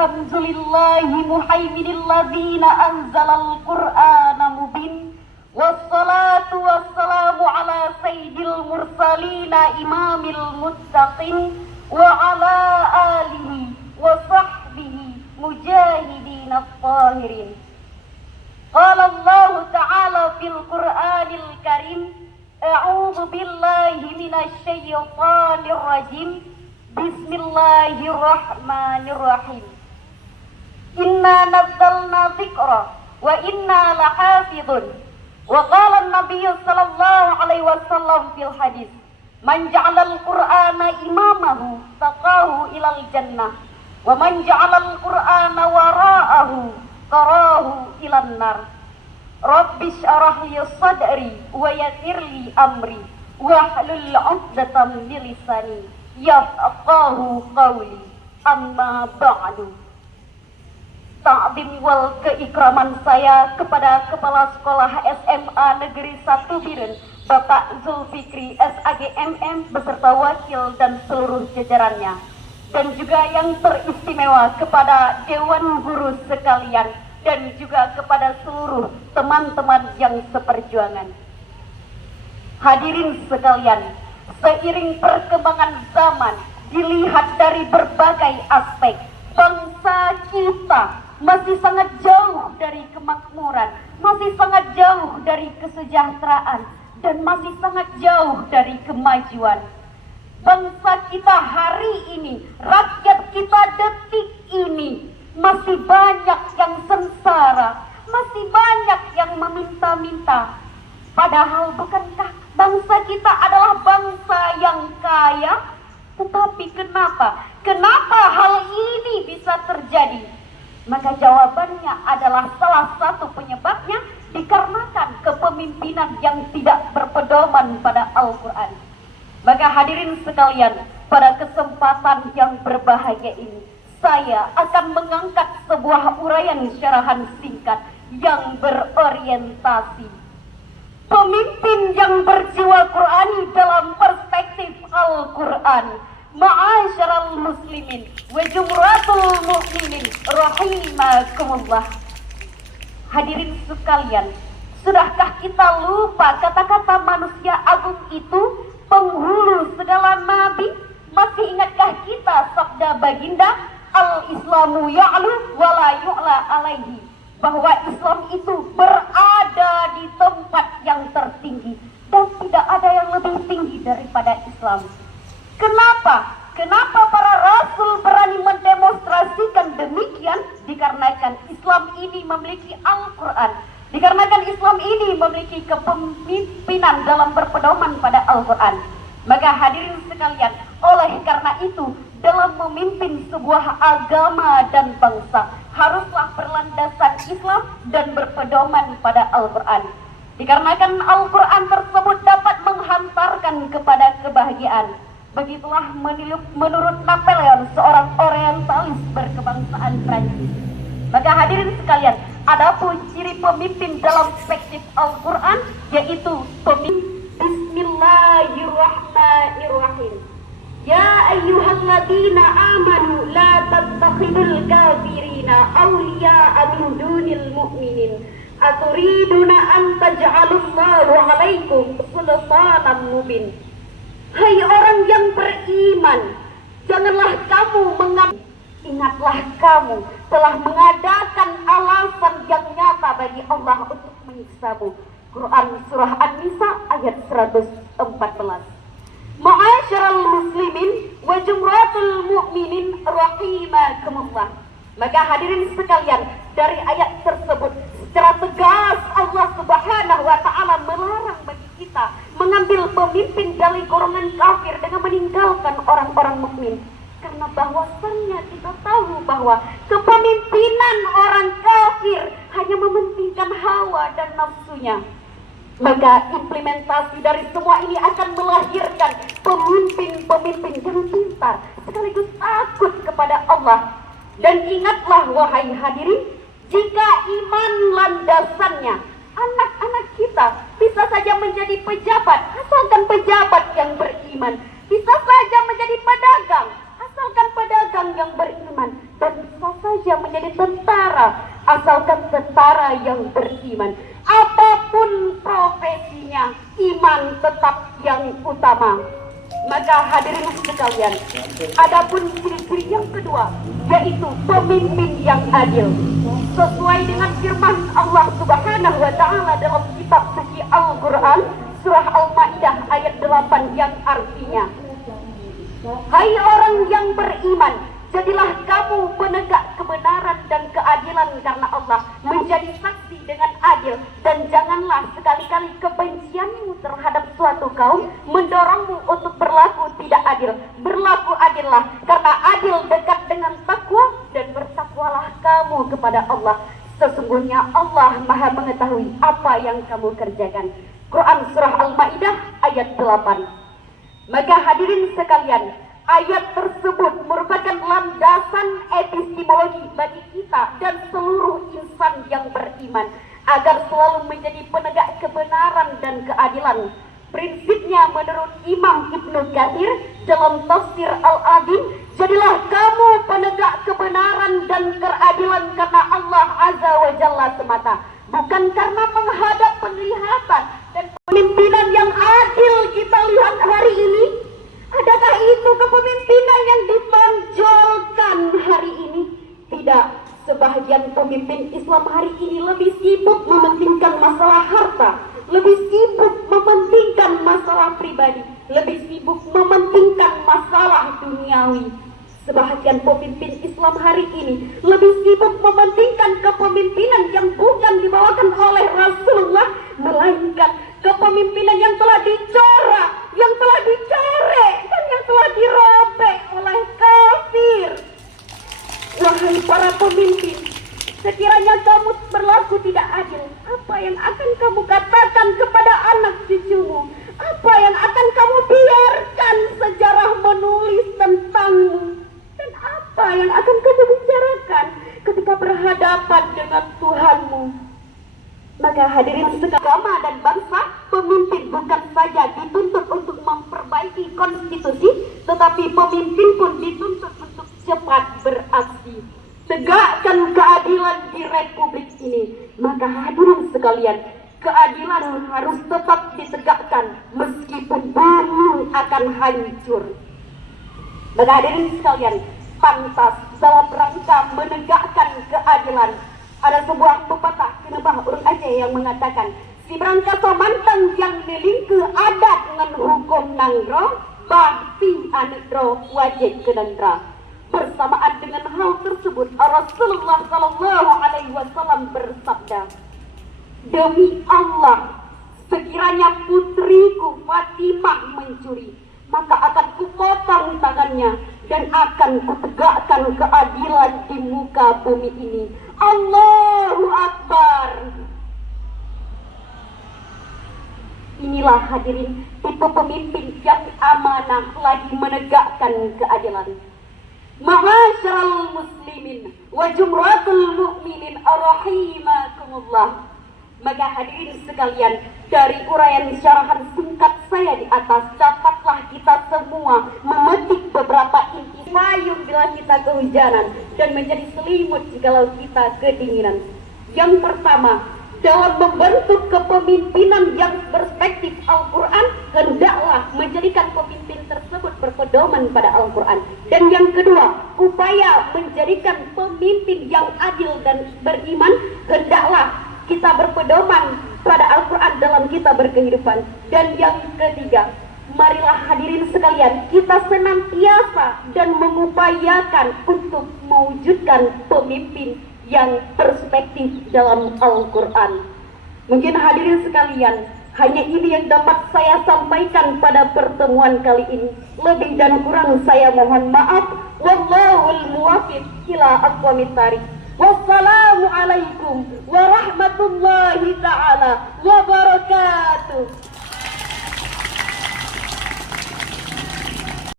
Alhamdulillahi muhaiminil ladzina anzalal qur'ana mubin. Wassalatu wassalamu ala sayyidil mursalina imamil muttaqin wa ala alihi wa sahbihi mujahidina at-tahirin. Qala Allah ta'ala fil Qur'anil Karim, a'udzu billahi minasy syaithanir rajim. Bismillahirrahmanirrahim. Inna nazzalna dzikra wa inna lahafizun. Wa qala an-nabiy sallallahu alaihi wasallam fil hadis, man ja'alal qur'ana imamahu taqahu ilal jannah wa man ja'alal qur'ana wara'ahu qarahu ilan nar. Rabbi syrah li sadri wa yassir li amri wahlul 'uqdatam min lisani yafqahu qawli. Amma ba'du. Ta'zim wal keikraman saya kepada Kepala Sekolah SMA Negeri 1 Biren, Bapak Zulfikri SAGMM beserta wakil dan seluruh jajarannya, dan juga yang teristimewa kepada Dewan Guru sekalian dan juga kepada seluruh teman-teman yang seperjuangan. Hadirin sekalian, seiring perkembangan zaman, dilihat dari berbagai aspek, bangsa kita masih sangat jauh dari kemakmuran, masih sangat jauh dari kesejahteraan, dan masih sangat jauh dari kemajuan. Bangsa kita hari ini, rakyat kita detik ini, masih banyak yang sengsara, masih banyak yang meminta-minta. Padahal bukankah bangsa kita adalah bangsa yang kaya? Tetapi kenapa hal ini bisa terjadi? Maka jawabannya adalah salah satu penyebabnya dikarenakan kepemimpinan yang tidak berpedoman pada Al-Quran. Maka hadirin sekalian, pada kesempatan yang berbahagia ini, saya akan mengangkat sebuah uraian syarahan singkat yang berorientasi pemimpin yang berjiwa Qurani dalam perspektif Al-Quran. Ma'asyiral muslimin wa jumratul mu'minin rahimakumullah. Hadirin sekalian, sudahkah kita lupa kata-kata manusia agung itu, penghulu segala nabi? Masih ingatkah kita sabda baginda, al-islamu ya'lu wa la yu'la alaihi, bahwa Islam itu berada di tempat yang tertinggi dan tidak ada yang lebih tinggi daripada Islam. Kenapa para rasul berani mendemonstrasikan demikian? Dikarenakan Islam ini memiliki Al-Quran, dikarenakan Islam ini memiliki kepemimpinan dalam berpedoman pada Al-Quran. Maka hadirin sekalian, oleh karena itu, dalam memimpin sebuah agama dan bangsa, haruslah berlandasan Islam dan berpedoman pada Al-Quran. Dikarenakan Al-Quran tersebut dapat menghantarkan kepada kebahagiaan. Begitulah menurut Napoleon, seorang orientalis berkebangsaan Prancis. Maka hadirin sekalian, adapun ciri pemimpin dalam perspektif Al-Quran, yaitu pemimpin Bismillahirrahmanirrahim. Ya ayyuhalladzina amanu la tattakhidul kafirina awliya'a min dunil mu'minin aturiduna an taj'alallahu 'alaikum sultanan mubin. Hai orang yang beriman, janganlah kamu ingatlah kamu telah mengadakan alasan yang nyata bagi Allah untuk menyiksamu. Quran Surah An-Nisa ayat 114. Ma'asyiral muslimin wa jumratul mu'minin rahimakumullah. Maka hadirin sekalian, dari ayat tersebut secara tegas Allah Subhanahu wa ta'ala melarang bagi kita mengambil pemimpin dari golongan kafir dengan meninggalkan orang-orang mukmin. Karena bahwasannya kita tahu bahwa kepemimpinan orang kafir hanya mementingkan hawa dan nafsunya. Maka implementasi dari semua ini akan melahirkan pemimpin-pemimpin yang pintar sekaligus takut kepada Allah. Dan ingatlah wahai hadirin, jika iman landasannya, anak-anak kita bisa saja menjadi pejabat asalkan pejabat yang beriman, bisa saja menjadi pedagang asalkan pedagang yang beriman, dan bisa saja menjadi tentara, asalkan tentara yang beriman. Apapun profesinya, iman tetap yang utama. Maka hadirin sekalian, adapun ciri-ciri yang kedua, yaitu pemimpin yang adil. Sesuai dengan firman Allah Subhanahu wa taala dalam kitab suci Al-Qur'an, surah Al-Maidah ayat 8 yang artinya, hai orang yang beriman, jadilah kamu penegak kebenaran dan keadilan karena Allah, menjadi saksi dengan adil, dan janganlah sekali-kali kebencianmu terhadap suatu kaum mendorongmu untuk berlaku tidak adil. Berlaku adillah, karena adil dekat dengan takwa, dan bertakwalah kamu kepada Allah. Sesungguhnya Allah Maha mengetahui apa yang kamu kerjakan. Quran surah Al-Maidah ayat 8. Maka hadirin sekalian, ayat tersebut merupakan landasan epistemologi bagi kita dan seluruh insan yang beriman agar selalu menjadi penegak kebenaran dan keadilan. Prinsipnya menurut Imam Ibnu Katsir dalam tafsir Al-Azim, jadilah kamu penegak kebenaran dan keadilan karena Allah Azza wa Jalla semata, bukan karena menghadap penglihatan. Dan pemimpinan yang adil kita lihat hari ini, adakah itu kepemimpinan yang ditonjolkan hari ini? Tidak. Sebahagian pemimpin Islam hari ini lebih sibuk mementingkan masalah harta, lebih sibuk mementingkan masalah pribadi, lebih sibuk mementingkan masalah duniawi. Sebahagian pemimpin Islam hari ini lebih sibuk mementingkan kepemimpinan yang bukan dibawakan oleh Rasulullah, melainkan kepemimpinan yang telah dicorak, yang telah dicorek, dan yang telah dirobek oleh kafir. Wahai para pemimpin, sekiranya kamu berlaku tidak adil, apa yang akan kamu katakan kepada anak cucumu? Apa yang akan kamu biarkan sejarah menulis tentangmu? Dan apa yang akan kamu bicarakan ketika berhadapan dengan Tuhanmu? Maka hadirin agama dan bangsa, pemimpin bukan saja dituntut untuk memperbaiki konstitusi, tetapi pemimpin pun dituntut untuk cepat beraksi. Tegakkan keadilan di republik ini. Maka hadirin sekalian, keadilan harus tetap ditegakkan meskipun bumi akan hancur. Maka hadirin sekalian, pantas dalam rangka menegakkan keadilan, ada sebuah pepatah Kenebah Urang Aceh yang mengatakan, si berangkat mantang yang nelingke adat dengan hukum nangro, bakti anegro wajib kenandra. Bersamaan dengan hal tersebut, Rasulullah Sallallahu Alaihi Wasallam bersabda, demi Allah, sekiranya putriku Fatimah mencuri, maka akan kupotong tangannya dan akan kutegakkan keadilan di muka bumi ini. Allahu Akbar. Inilah hadirin tipe pemimpin yang amanah lagi menegakkan keadilan. Ma'asyiral muslimin wa jumratul mu'minin rahimakumullah. Maka hadirin sekalian, dari uraian syarahan singkat saya di atas, dapatlah kita semua memetik beberapa inti payung bila kita kehujanan dan menjadi selimut jikalau kita kedinginan. Yang pertama, dalam membentuk kepemimpinan yang berspektif Al-Quran, hendaklah menjadikan pemimpin tersebut berpedoman pada Al-Quran. Dan yang kedua, upaya menjadikan pemimpin yang adil dan beriman, hendaklah kita berpedoman pada Al-Quran dalam kita berkehidupan. Dan yang ketiga, marilah hadirin sekalian, kita senantiasa dan mengupayakan untuk mewujudkan pemimpin yang perspektif dalam Al-Quran. Mungkin hadirin sekalian, hanya ini yang dapat saya sampaikan pada pertemuan kali ini. Lebih dan kurang saya mohon maaf. Wallahul muwaffiq ila aqwamit thariq. Wassalamualaikum warahmatullahi ta'ala wabarakatuh.